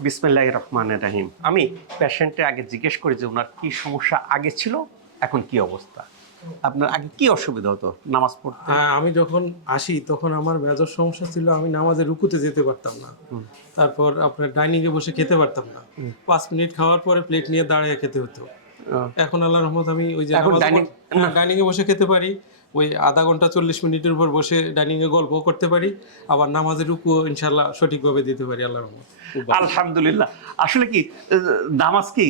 বিসমিল্লাহ রহমান রাহিম। আমি পেশেন্টে আগে জিজ্ঞেস করি যে ওনার কি সমস্যা আগে ছিল এখন কি অবস্থা? আপনার আগে কি অসুবিধা হতো নামাজ পড়তে? হ্যাঁ আমি যখন আসি তখন আমার মেজর সমস্যা ছিল আমি নামাজে রুকুতে যেতে পারতাম না। তারপর আপনার ডাইনিং এ বসে খেতে পারতাম না। পাঁচ মিনিট খাওয়ার পরে প্লেট নিয়ে দাঁড়িয়ে খেতে হতো। এখন আল্লাহ রহমত আমি ওই যে dining- ডাইনিং এ বসে খেতে পারি। ওই আধা ঘণ্টা চল্লিশ মিনিটের উপর বসে ডাইনিং এ গল্প করতে পারি, আবার নামাজের রুকু ইনশাল্লাহ সঠিকভাবে দিতে পারি আল্লাহ আলহামদুলিল্লাহ। আসলে কি নামাজ কি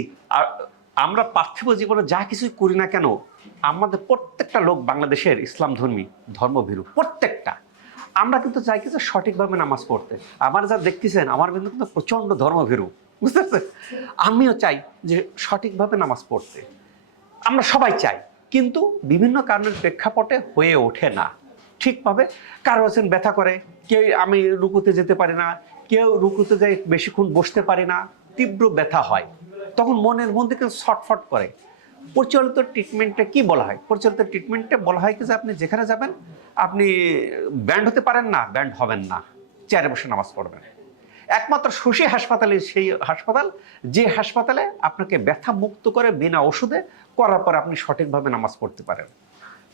আমরা পার্থিব জীবনে যা কিছুই করি না কেন, আমাদের প্রত্যেকটা লোক বাংলাদেশের ইসলাম ধর্মী, ধর্মভীরু, প্রত্যেকটা। আমরা কিন্তু চাই কি যে সঠিকভাবে নামাজ পড়তে। আমার যা দেখতেছেন, আমার কিন্তু কিন্তু প্রচণ্ড ধর্মভীরু, বুঝতে পারছেন? আমিও চাই যে সঠিকভাবে নামাজ পড়তে। আমরা সবাই চাই। কিন্তু বিভিন্ন কারণের প্রেক্ষাপটে হয়ে ওঠে না। ঠিকভাবে কারও আছেন ব্যথা করে, কেউ আমি রুকুতে যেতে পারি না, কেউ রুকুতে যাই বেশিক্ষণ বসতে পারি না, তীব্র ব্যথা হয়। তখন মনের মধ্যে কিন্তু ছটফট করে। প্রচলিত ট্রিটমেন্টে কি বলা হয়? প্রচলিত ট্রিটমেন্টে বলা হয় কি যে আপনি যেখানে যাবেন, আপনি ব্যান্ড হতে পারেন না, ব্যান্ড হবেন না। চেয়ারে বসে নামাজ পড়বেন। একমাত্র শশী হাসপাতালে সেই হাসপাতাল, যে হাসপাতালে আপনাকে ব্যথা মুক্ত করে বিনা ওষুধে করার পর আপনি সঠিকভাবে নামাজ পড়তে পারেন।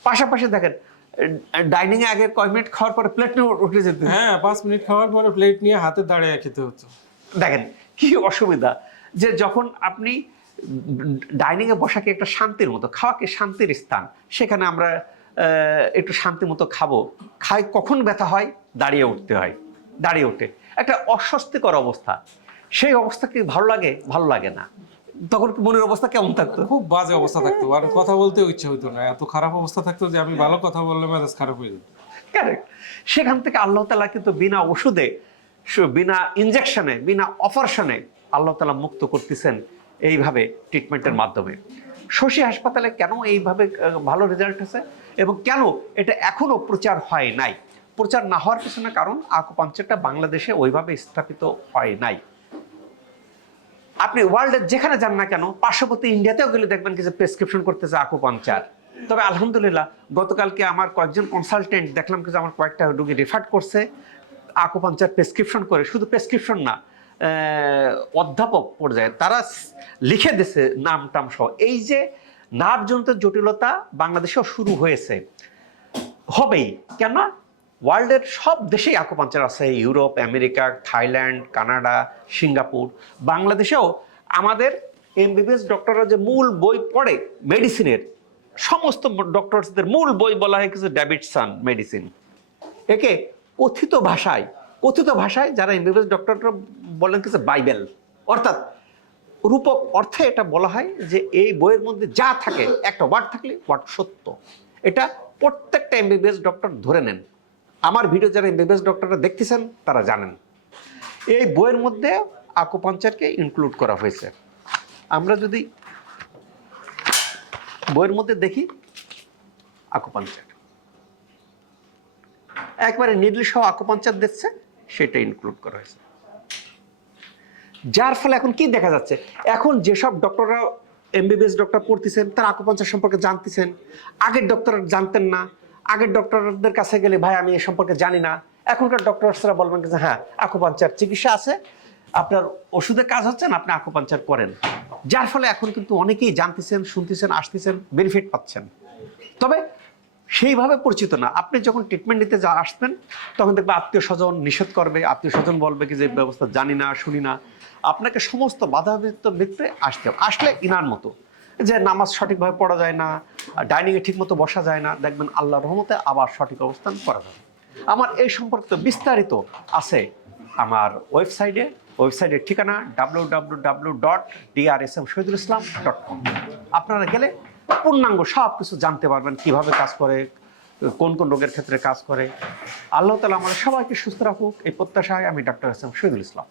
পাশাপাশি দেখেন ডাইনিং এ আগে কয় মিনিট খাওয়ার পরে প্লেট নিয়ে উঠে যেতে হ্যাঁ। পাঁচ মিনিট খাওয়ার পরে প্লেট নিয়ে হাতে দাঁড়িয়ে খেতে হতো। দেখেন কি অসুবিধা যে যখন আপনি ডাইনিং এ বসাকে একটা শান্তির মতো খাওয়াকে শান্তির স্থান? সেখানে আমরা একটু শান্তি মতো খাব। খাই কখন ব্যথা হয়? দাঁড়িয়ে উঠতে হয়। দাঁড়িয়ে উঠে। একটা অস্বস্তিকর অবস্থা। সেই অবস্থা কি ভালো লাগে? ভালো লাগে না। তখন মনের অবস্থা কেমন থাকতো? খুব বাজে অবস্থা থাকতো। আর কথা বলতেও ইচ্ছা হতো না। এত খারাপ অবস্থা থাকতো যে আমি ভালো কথা বললে মেজাজ খারাপ হয়ে যেত। কারেক্ট সেখান থেকে আল্লাহ তালা কিন্তু বিনা ওষুধে বিনা ইনজেকশনে বিনা অপারেশনে আল্লাহ তালা মুক্ত করতেছেন এইভাবে ট্রিটমেন্টের মাধ্যমে। শশী হাসপাতালে কেন এইভাবে ভালো রেজাল্ট হয়েছে? এবং কেন এটা এখনও প্রচার হয় নাই? প্রচার না হওয়ার পিছনে কারণ আকুপাঞ্চারটা বাংলাদেশে ওইভাবে স্থাপিত হয় নাই। আপনি ওয়ার্ল্ডের যেখানে যান না কেন, পার্শ্ববর্তী ইন্ডিয়াতেও গেলে দেখবেন কি যে প্রেসক্রিপশন করতেছে আকুপাঞ্চার তবে আলহামদুলিল্লাহ, গতকালকে আমার কয়েকজন কনসালটেন্ট দেখলাম কি যে আমার কয়েকটা রুগী রেফার করছে আকুপাঞ্চার প্রেসক্রিপশন করে। শুধু প্রেসক্রিপশন না অধ্যাপক পর্যায়ে তারা লিখে দিছে নাম টাম সহ। এই যে নার্ভজনিত জটিলতা বাংলাদেশেও শুরু হয়েছে, হবেই। কেন ওয়ার্ল্ডের সব দেশেই আকুপাঞ্চার আছে, Europe, America, Thailand, Canada, Singapore. বাংলাদেশেও আমাদের এমবিবিএস ডক্টররা যে মূল বই পড়ে মেডিসিনের, সমস্ত ডক্টরসদের মূল বই বলা হয় কিছু ড্যাভিডসন মেডিসিন। একে কথিত ভাষায় কথিত ভাষায় যারা এমবিবিএস ডক্টররা বলেন কিছু বাইবেল, অর্থাৎ রূপক অর্থে এটা বলা হয় যে এই বইয়ের মধ্যে যা থাকে, একটা ওয়ার্ড থাকলে ওয়ার্ড সত্য। এটা প্রত্যেকটা এমবিবিএস ডক্টর ধরে নেন। আমার ভিডিও যারা এমবিবিএস ডক্টররা দেখতেছেন, তারা জানেন। এই বইয়ের মধ্যে আকুপাঞ্চারকে ইনক্লুড করা হয়েছে। আমরা যদি বইয়ের মধ্যে দেখি, আকুপাঞ্চার। একবারে নিডল সহ আকুপাঞ্চার দেখছে সেটা ইনক্লুড করা হয়েছে। যার ফলে এখন কি দেখা যাচ্ছে? এখন যেসব ডক্টররা এমবিবিএস ডক্টর পড়তেছেন, তারা আকুপাঞ্চার সম্পর্কে জানতেছেন। আগের ডক্টর জানতেন না। আগের ডক্টরদের কাছে গেলে, ভাই, আমি এ সম্পর্কে জানি না। এখনকার ডক্টরসরা বলবেন যে হ্যাঁ আকুপাঞ্চার চিকিৎসা আছে, আপনার ওষুধে কাজ হচ্ছে না, আপনি আকুপাঞ্চার করেন। যার ফলে এখন কিন্তু অনেকেই জানতেছেন, শুনতেছেন, আসতেছেন বেনিফিট পাচ্ছেন। তবে সেইভাবে পরিচিত না। আপনি যখন ট্রিটমেন্ট নিতে যা আসবেন, তখন দেখবে আত্মীয় স্বজন নিষেধ করবে আত্মীয় স্বজন বলবে কি যে ব্যবস্থা জানি না, শুনি না। আপনাকে সমস্ত বাধাবিত ভিত্তিতে আসতে হবে। আসলে ইনার মতো। যে নামাজ সঠিকভাবে পড়া যায় না ডাইনিংয়ে ঠিক মতো বসা যায় না, দেখবেন আল্লাহ রহমতে আবার সঠিক অবস্থান করা যাবে। আমার এই সম্পর্কিত বিস্তারিত আছে আমার ওয়েবসাইটে ওয়েবসাইটের ঠিকানা W W W dot DRSM Shahidul Islam dot com আপনারা গেলে পূর্ণাঙ্গ সব কিছু জানতে পারবেন, কীভাবে কাজ করে, কোন কোন রোগের ক্ষেত্রে কাজ করে। আল্লাহ তালা আমাদের সবাইকে সুস্থ রাখুক। এই প্রত্যাশায় আমি doctor S M Shahidul Islam